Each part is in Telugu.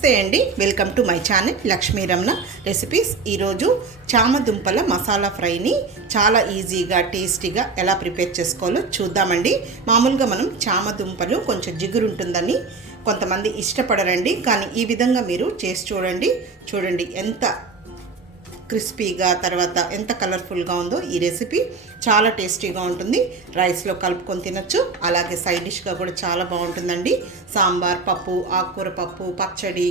నమస్తే అండి. Welcome to my channel Lakshmi Ramana recipes ఈరోజు చామదుంపల మసాలా ఫ్రైని చాలా ఈజీగా టేస్టీగా ఎలా ప్రిపేర్ చేసుకోవాలో చూద్దామండి. మామూలుగా మనం చామదుంపలు కొంచెం జిగురు ఉంటుందని కొంతమంది ఇష్టపడరండి. కానీ ఈ విధంగా మీరు చేసి చూడండి. చూడండి ఎంత క్రిస్పీగా తర్వాత ఎంత కలర్ఫుల్గా ఉందో ఈ రెసిపీ చాలా టేస్టీగా ఉంటుంది. రైస్లో కలుపుకొని తినచ్చు. అలాగే సైడ్ డిష్గా కూడా చాలా బాగుంటుందండి. సాంబార్ పప్పు ఆకుకూర పప్పు పచ్చడి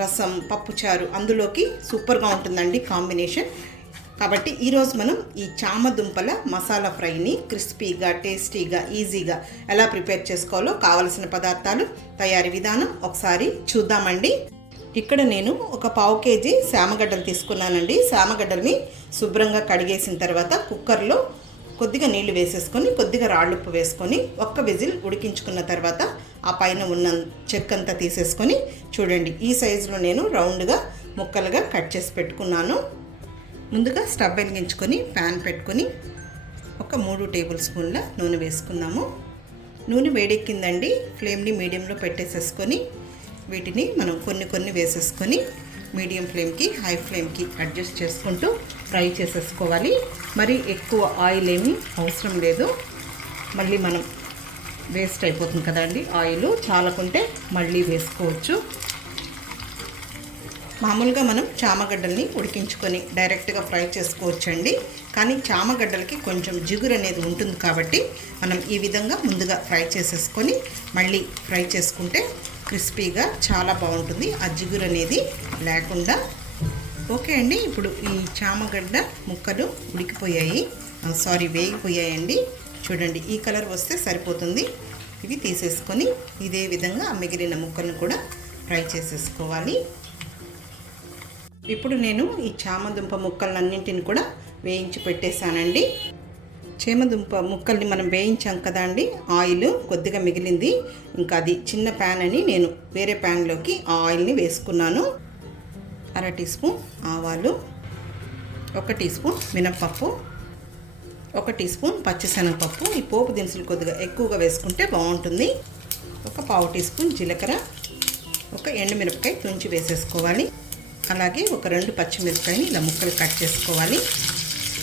రసం పప్పుచారు అందులోకి సూపర్గా ఉంటుందండి కాంబినేషన్. కాబట్టి ఈరోజు మనం ఈ చామదుంపల మసాలా ఫ్రైని క్రిస్పీగా టేస్టీగా ఈజీగా ఎలా ప్రిపేర్ చేసుకోవాలో కావలసిన పదార్థాలు తయారీ విధానం ఒకసారి చూద్దామండి. ఇక్కడ నేను ఒక పావు కేజీ శామగడ్డలు తీసుకున్నానండి. శామగడ్డల్ని శుభ్రంగా కడిగేసిన తర్వాత కుక్కర్లో కొద్దిగా నీళ్ళు వేసేసుకొని కొద్దిగా రాళ్ళుప్పు వేసుకొని ఒక్క విజిల్ ఉడికించుకున్న తర్వాత ఆ పైన ఉన్న చెక్కంతా తీసేసుకొని చూడండి. ఈ సైజులో నేను రౌండ్గా ముక్కలుగా కట్ చేసి పెట్టుకున్నాను. ముందుగా స్టవ్ వెలిగించుకొని ప్యాన్ పెట్టుకొని ఒక మూడు టేబుల్ స్పూన్ల నూనె వేసుకుందాము. నూనె వేడెక్కిందండి. ఫ్లేమ్ని మీడియంలో పెట్టేసేసుకొని వీటిని మనం కొన్ని కొన్ని వేసేసుకొని మీడియం ఫ్లేమ్కి హై ఫ్లేమ్కి అడ్జస్ట్ చేసుకుంటూ ఫ్రై చేసేసుకోవాలి. మరి ఎక్కువ ఆయిల్ ఏమీ అవసరం లేదు. మళ్ళీ మనం వేస్ట్ అయిపోతుంది కదండి ఆయిల్. చాలకుంటే మళ్ళీ వేసుకోవచ్చు. మామూలుగా మనం చామగడ్డల్ని ఉడికించుకొని డైరెక్ట్గా ఫ్రై చేసుకోవచ్చండి. కానీ చామగడ్డలకి కొంచెం జిగురు అనేది ఉంటుంది కాబట్టి మనం ఈ విధంగా ముందుగా ఫ్రై చేసేసుకొని మళ్ళీ ఫ్రై చేసుకుంటే క్రిస్పీగా చాలా బాగుంటుంది. ఆ అనేది లేకుండా. ఓకే అండి ఇప్పుడు ఈ చామగడ్డ ముక్కలు ఉడికిపోయాయి. సారీ వేగిపోయాయండి. చూడండి ఈ కలర్ వస్తే సరిపోతుంది. ఇవి తీసేసుకొని ఇదే విధంగా మిగిలిన ముక్కలను కూడా ఫ్రై చేసేసుకోవాలి. ఇప్పుడు నేను ఈ చామదుంప ముక్కలన్నింటిని కూడా వేయించి పెట్టేశానండి. చేమదుంప ముక్కల్ని మనం వేయించాం కదా అండి ఆయిల్ కొద్దిగా మిగిలింది. ఇంకా అది చిన్న ప్యాన్ అని నేను వేరే ప్యాన్లోకి ఆ ఆయిల్ని వేసుకున్నాను. అర టీ స్పూన్ ఆవాలు ఒక టీ స్పూన్ మినప్పప్పు ఒక టీ స్పూన్ పచ్చిశనగపప్పు. ఈ పోపు దినుసులు కొద్దిగా ఎక్కువగా వేసుకుంటే బాగుంటుంది. ఒక పావు టీ స్పూన్ జీలకర్ర ఒక ఎండుమిరపకాయ తుంచి వేసేసుకోవాలి. అలాగే ఒక రెండు పచ్చిమిరపకాయని ఇలా ముక్కలు కట్ చేసుకోవాలి.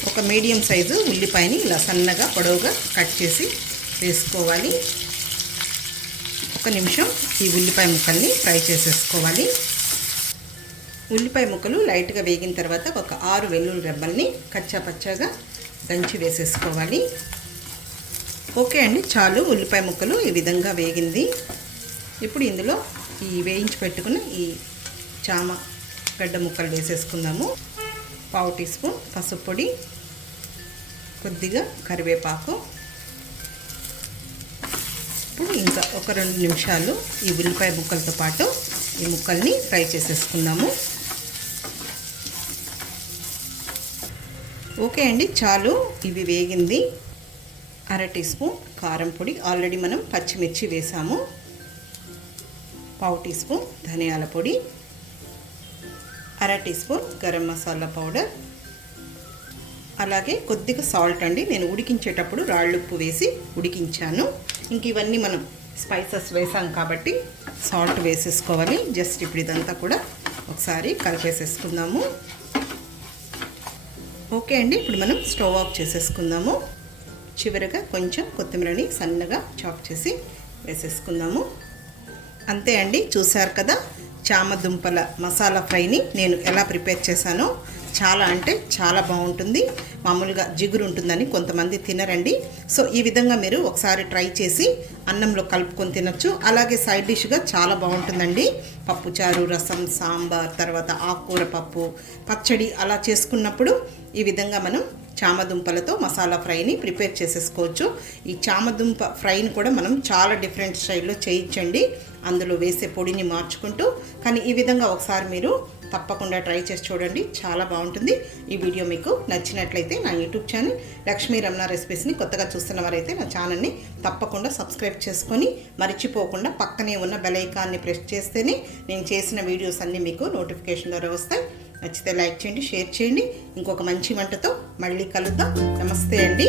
ఒక మీడియం సైజు ఉల్లిపాయని ఇలా సన్నగా పొడవుగా కట్ చేసి వేసుకోవాలి. ఒక నిమిషం ఈ ఉల్లిపాయ ముక్కల్ని ఫ్రై చేసేసుకోవాలి. ఉల్లిపాయ ముక్కలు లైట్గా వేగిన తర్వాత ఒక ఆరు వెల్లుల్లి రెబ్బల్ని కచ్చా పచ్చాగా దంచి వేసేసుకోవాలి. ఓకే అండి చాలు. ఉల్లిపాయ ముక్కలు ఈ విధంగా వేగింది. ఇప్పుడు ఇందులో ఈ వేయించి పెట్టుకున్న ఈ చామ గడ్డ ముక్కలు వేసేసుకుందాము. పావు టీ స్పూన్ పసుపు పొడి కొద్దిగా కరివేపాకు. ఇప్పుడు ఇంకా ఒక రెండు నిమిషాలు ఈ ఉల్లిపాయ ముక్కలతో పాటు ఈ ముక్కల్ని ఫ్రై చేసేసుకుందాము. ఓకే అండి చాలు. ఇవి వేగింది. అర టీ స్పూన్ కారం పొడి. ఆల్రెడీ మనం పచ్చిమిర్చి వేసాము. పావు టీ స్పూన్ ధనియాల పొడి. అర teaspoon garam masala powder. అలాగే కొద్దిగా సాల్ట్ అండి. నేను ఉడికించేటప్పుడు రాళ్ళుప్పు వేసి ఉడికించాను. ఇంక ఇవన్నీ మనం స్పైసెస్ వేసాం కాబట్టి సాల్ట్ వేసేసుకోవాలి. జస్ట్ ఇప్పుడు ఇదంతా కూడా ఒకసారి కలిపేసేసుకుందాము. ఓకే అండి. ఇప్పుడు మనం స్టవ్ ఆఫ్ చేసేసుకుందాము. చివరిగా కొంచెం కొత్తిమీరని సన్నగా చాప్ చేసి వేసేసుకుందాము. అంతే అండి. చూశారు కదా? చామదుంపల మసాలా ఫ్రైని నేను ఎలా ప్రిపేర్ చేశానో చాలా అంటే చాలా బాగుంటుంది. మామూలుగా జిగురు ఉంటుందని కొంతమంది తినరండి. సో ఈ విధంగా మీరు ఒకసారి ట్రై చేసి అన్నంలో కలుపుకొని తినచ్చు. అలాగే సైడ్ డిష్గా చాలా బాగుంటుందండి. పప్పుచారు రసం సాంబార్ తర్వాత ఆకుకూర పప్పు పచ్చడి అలా చేసుకున్నప్పుడు ఈ విధంగా మనం చామదుంపలతో మసాలా ఫ్రైని ప్రిపేర్ చేసేసుకోవచ్చు. ఈ చామదుంప ఫ్రైని కూడా మనం చాలా డిఫరెంట్ స్టైల్లో చేయించండి. అందులో వేసే పొడిని మార్చుకుంటూ కానీ ఈ విధంగా ఒకసారి మీరు తప్పకుండా ట్రై చేసి చూడండి. చాలా బాగుంటుంది. ఈ వీడియో మీకు నచ్చినట్లయితే నా యూట్యూబ్ ఛానల్ లక్ష్మీ రమణ రెసిపీస్ని కొత్తగా చూస్తున్న వారైతే నా ఛానల్ని తప్పకుండా సబ్స్క్రైబ్ చేసుకొని మర్చిపోకుండా పక్కనే ఉన్న బెల్ ఐకాన్ని ప్రెస్ చేస్తేనే నేను చేసిన వీడియోస్ అన్నీ మీకు నోటిఫికేషన్ ద్వారా వస్తాయి. నచ్చితే లైక్ చేయండి షేర్ చేయండి. ఇంకొక మంచి వంటతో మళ్ళీ కలుద్దాం. నమస్తే అండి.